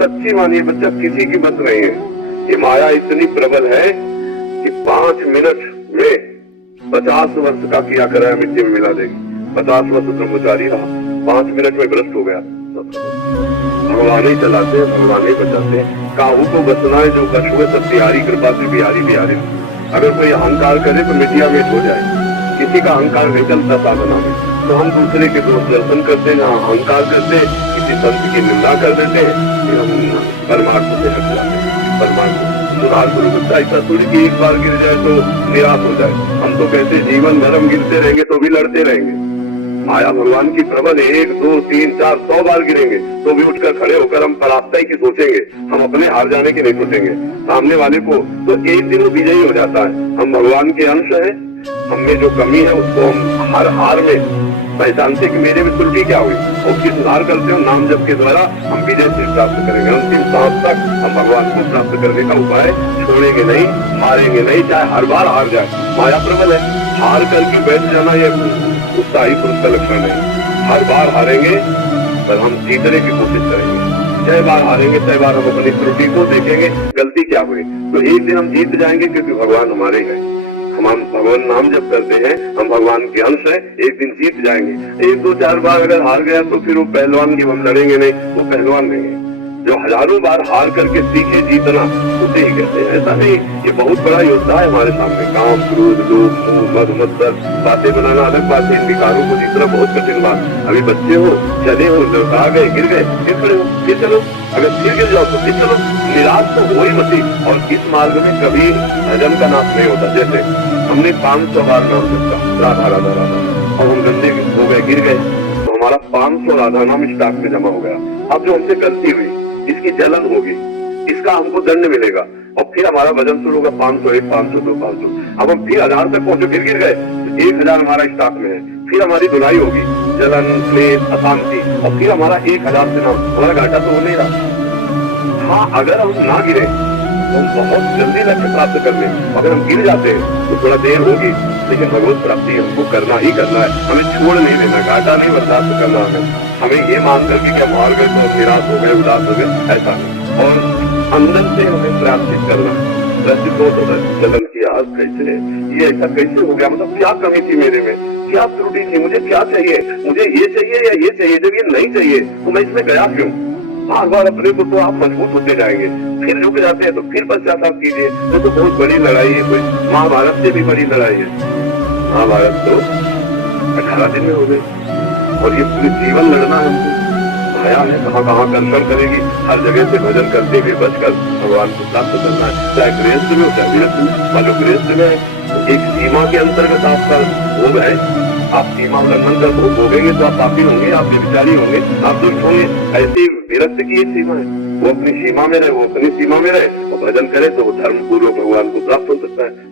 सच्ची मानिए बच्चा, किसी की बस नहीं है। ये माया इतनी प्रबल है कि 5 मिनट में 50 वर्ष का किया कराया मिट्टी में मिला देगी। 50 वर्ष ब्रह्मचारी रहा, 5 मिनट में भ्रष्ट हो गया। भगवान ही चलाते हैं, भगवान ही बचाते हैं। काहू को बचना है जो बच हुए सब बिहारी कृपा से, बिहारी बिहारी। अगर कोई अहंकार करे तो मिट्टिया में हो जाए। किसी का अहंकार नहीं चलता साधना में, तो हम दूसरे के दोष दर्शन करते हैं, अहंकार करते, किसी संत की निंदा कर देते हैं, फिर हम परमार्थ से हट जाते हैं। परमार्थ सुधार गुरु बच्चा ऐसा थोड़ी कि एक बार गिर जाए तो निराश हो जाए। हम तो कहते जीवन भर हम गिरते रहेंगे तो भी लड़ते रहेंगे। माया भगवान की प्रबल 1, 2, 3, 4, 100 बार गिरेंगे तो भी उठकर खड़े होकर हम परास्ताई की सोचेंगे। हम अपने हार जाने की नहीं सोचेंगे। सामने वाले को तो एक दिन वो विजयी हो जाता है। हम भगवान के अंश है, हममें जो कमी है उसको हम हर हार में पहचानते कि मेरे में त्रुटि क्या हुई, उसकी सुधार करते हो। नाम जप के द्वारा हम विजय से प्राप्त करेंगे। अंतिम सांस तक हम भगवान को प्राप्त करने का उपाय छोड़ेंगे नहीं, हारेंगे नहीं, चाहे हर बार हार जाए। माया प्रबल है, हार करके बैठ जाना ये उत्साही पुरुष का लक्षण नहीं। हर बार हारेंगे पर हम जीतने की कोशिश करेंगे। 6 बार हारेंगे, 6 बार हम अपनी त्रुटि को देखेंगे, गलती क्या हुई, तो एक दिन हम जीत जाएंगे क्योंकि भगवान हमारे हैं। हम भगवान नाम जब करते हैं, हम भगवान के अंश है, एक दिन जीत जाएंगे। 1, 2, 4 बार अगर हार गया तो फिर वो पहलवान की हम लड़ेंगे नहीं, वो पहलवान नहीं है। जो हजारों बार हार करके सीखे जीतना, उसे ही कहते हैं। ऐसा नहीं, ये बहुत बड़ा योद्धा है हमारे सामने। काम, क्रोध, लोभ, मोह, मद, मत्सर, बातें बनाना अलग बात है। इन विकारों को जीतना बहुत कठिन बात। अभी बच्चे हो, चले हो, लौटा गए, गिर गए, फिर खड़े हो, फिर चलो। अगर फिर गिर जाओ तो फिर चलो। निराश तो हो ही मत। और इस मार्ग में कभी भजन का नाश नहीं होता। जैसे हमने 500 बार नाम जपा, राधा राधा राधा, और हम गंदे हो गए, गिर गए, तो हमारा 500 राधा नाम स्टॉक में जमा हो गया। अब जो हमसे गलती हुई, इसकी जलन होगी, इसका हमको दंड मिलेगा, और फिर हमारा वजन शुरू होगा 501, 502, 500। अब हम फिर 1000 तक पहुंचे, फिर गिर गए, 1000 हमारा स्टॉक में है। फिर हमारी धुलाई होगी, जलन, क्लेश, अशांति, और फिर हमारा 1000 से नाम, हमारा घाटा तो हो नहीं रहा। हाँ, अगर हम ना गिरे तो हम बहुत जल्दी लक्ष्य प्राप्त कर लें। अगर हम गिर जाते हैं तो थोड़ा देर होगी, लेकिन भगवत प्राप्ति हमको करना ही करना है। हमें छोड़ नहीं देना, घाटा नहीं बर्दाश्त करना। हमें ये मान करके कि हम हार गए तो निराश हो गए, उदास हो गए, ऐसा नहीं। और अंदर से हमें प्राप्त करना है। जलन की आग कैसे, ये ऐसा कैसे हो गया, मतलब क्या कमी थी मेरे में, क्या त्रुटि थी, मुझे क्या चाहिए, मुझे ये चाहिए या ये चाहिए, जब ये नहीं चाहिए तो मैं इसमें गया क्यों। बार बार अपने को तो आप मजबूत होते जाएंगे। फिर रुक जाते हैं तो फिर पश्चाताप कीजिए। तो बहुत बड़ी लड़ाई है, कोई महाभारत से भी बड़ी लड़ाई है। महाभारत तो 18 दिन में हो गई, और ये पूरी जीवन लड़ना है हमको। माया है, कहाँ कहाँ कर्षण करेगी, हर जगह से भजन करते हुए बचकर भगवान को प्राप्त करना है। चाहे गृहस्थ में हो, चाहे विरक्त में। मान लो गृहस्थ में एक सीमा के अंतर्गत आपका भोग है, आप सीमा उल्लंघन कर भोगेंगे तो आप पापी होंगे, आप व्यभिचारी होंगे, आप दुष्ट होंगे। ऐसी विरक्त की एक सीमा है, वो अपनी सीमा में रहे, वो अपनी सीमा में रहे, और भजन करे तो वो धर्म पूर्वक भगवान को प्राप्त हो सकता है।